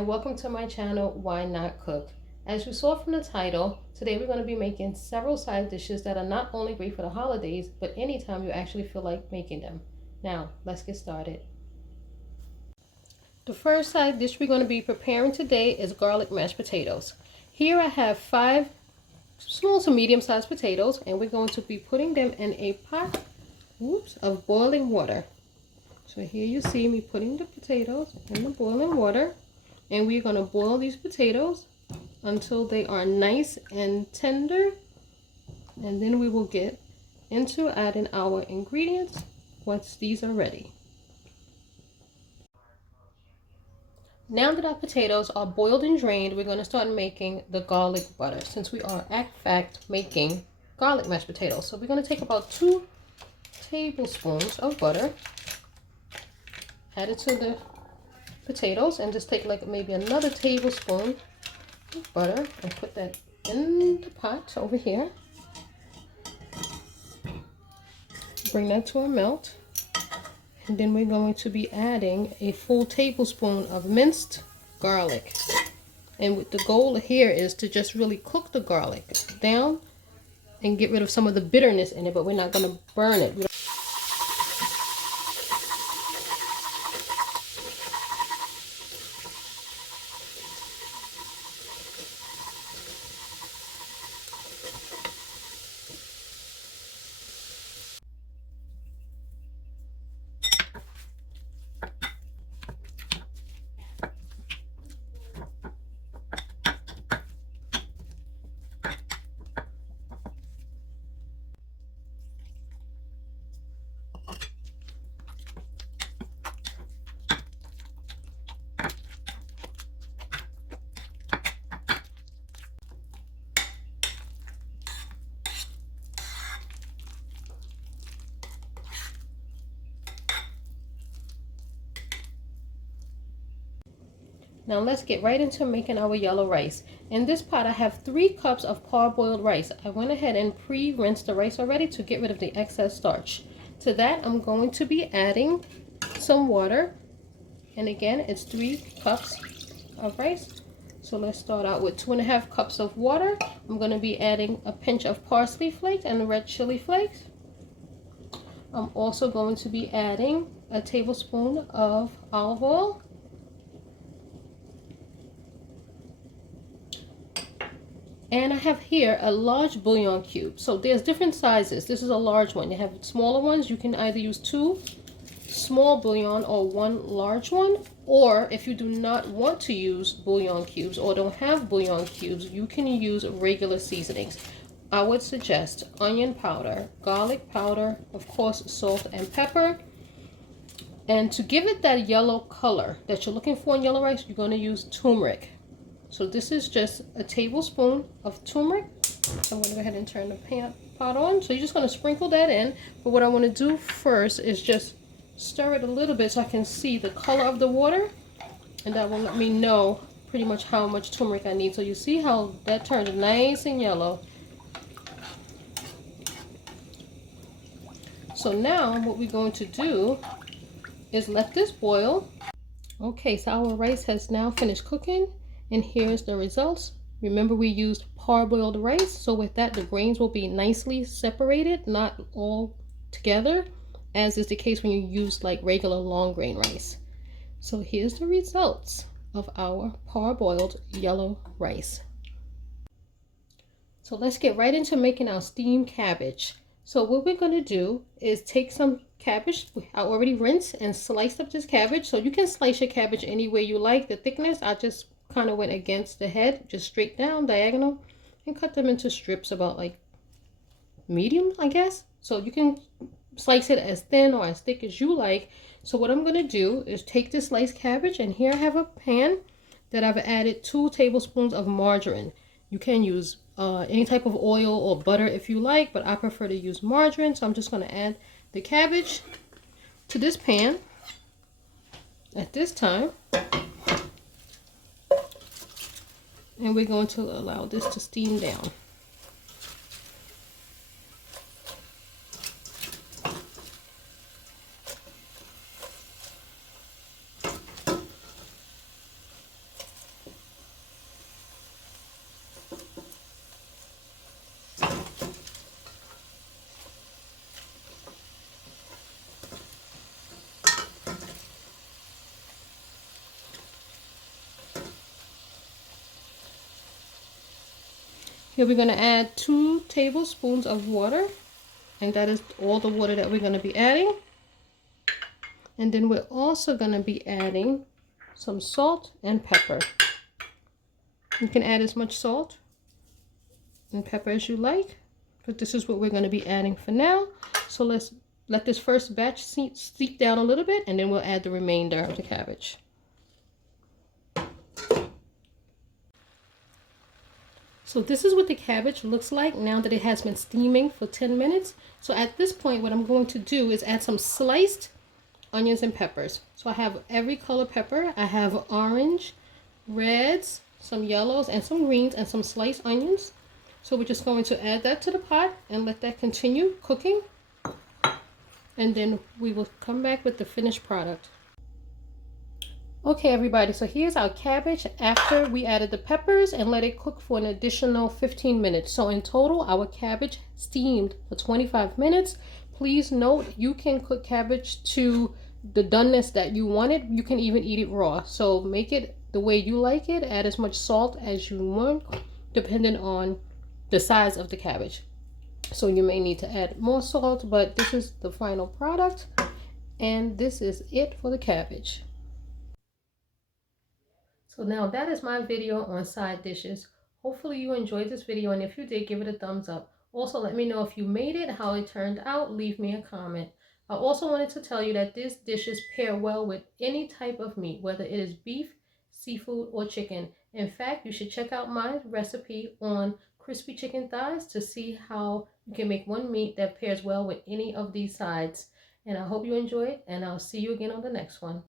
and welcome to my channel, Why Not Cook. As you saw from the title, today we're going to be making several side dishes that are not only great for the holidays, but anytime you actually feel like making them. Now, let's get started. The first side dish we're going to be preparing today is garlic mashed potatoes. Here I have 5 small to medium sized potatoes, and we're going to be putting them in a pot of boiling water. So here you see me putting the potatoes in the boiling water, and we're going to boil these potatoes until they are nice and tender, and then we will get into adding our ingredients once these are ready. Now that our potatoes are boiled and drained, we're going to start making the garlic butter, since we are in fact making garlic mashed potatoes. So we're going to take about 2 tablespoons of butter, add it to the potatoes, and just take like maybe another tablespoon of butter and put that in the pot over here. Bring that to a melt, and then we're going to be adding a full tablespoon of minced garlic. And the goal here is to just really cook the garlic down and get rid of some of the bitterness in it, but we're not going to burn it. Now let's get right into making our yellow rice. In this pot I have 3 cups of parboiled rice. I went ahead and pre-rinsed the rice already to get rid of the excess starch. To that I'm going to be adding some water. And again, it's 3 cups of rice. So let's start out with 2.5 cups of water. I'm going to be adding a pinch of parsley flakes and red chili flakes. I'm also going to be adding a tablespoon of olive oil. And I have here a large bouillon cube. So there's different sizes. This is a large one. You have smaller ones. You can either use 2 small bouillon or 1 large one. Or if you do not want to use bouillon cubes or don't have bouillon cubes, you can use regular seasonings. I would suggest onion powder, garlic powder, of course salt and pepper. And to give it that yellow color that you're looking for in yellow rice, you're going to use turmeric. So this is just a tablespoon of turmeric. I'm going to go ahead and turn the pot on. So you're just going to sprinkle that in. But what I want to do first is just stir it a little bit so I can see the color of the water. And that will let me know pretty much how much turmeric I need. So you see how that turned nice and yellow. So now what we're going to do is let this boil. Okay, so our rice has now finished cooking. And here's the results. Remember, we used parboiled rice, so with that the grains will be nicely separated, not all together, as is the case when you use like regular long grain rice. So here's the results of our parboiled yellow rice. So let's get right into making our steamed cabbage. So what we're going to do is take some cabbage. I already rinsed and sliced up this cabbage. So you can slice your cabbage any way you like. The thickness, I just kind of went against the head, just straight down diagonal, and cut them into strips about like medium, I guess. So you can slice it as thin or as thick as you like. So what I'm going to do is take this sliced cabbage, and here I have a pan that I've added 2 tablespoons of margarine. You can use any type of oil or butter if you like, but I prefer to use margarine. So I'm just going to add the cabbage to this pan at this time. And we're going to allow this to steam down. Here we're going to add 2 tablespoons of water, and that is all the water that we're going to be adding. And then we're also going to be adding some salt and pepper. You can add as much salt and pepper as you like, but this is what we're going to be adding for now. So let's let this first batch steep down a little bit, and then we'll add the remainder of the cabbage. So this is what the cabbage looks like now that it has been steaming for 10 minutes. So at this point, what I'm going to do is add some sliced onions and peppers. So I have every color pepper. I have orange, reds, some yellows, and some greens, and some sliced onions. So we're just going to add that to the pot and let that continue cooking. And then we will come back with the finished product. Okay everybody, so here's our cabbage after we added the peppers and let it cook for an additional 15 minutes. So in total, our cabbage steamed for 25 minutes. Please note, you can cook cabbage to the doneness that you want it. You can even eat it raw. So make it the way you like it. Add as much salt as you want, depending on the size of the cabbage. So you may need to add more salt, but this is the final product. And this is it for the cabbage. So now that is my video on side dishes. Hopefully you enjoyed this video, and if you did, give it a thumbs up. Also, let me know if you made it, how it turned out. Leave me a comment. I also wanted to tell you that these dishes pair well with any type of meat, whether it is beef, seafood, or chicken. In fact, you should check out my recipe on crispy chicken thighs to see how you can make one meat that pairs well with any of these sides. And I hope you enjoy it, and I'll see you again on the next one.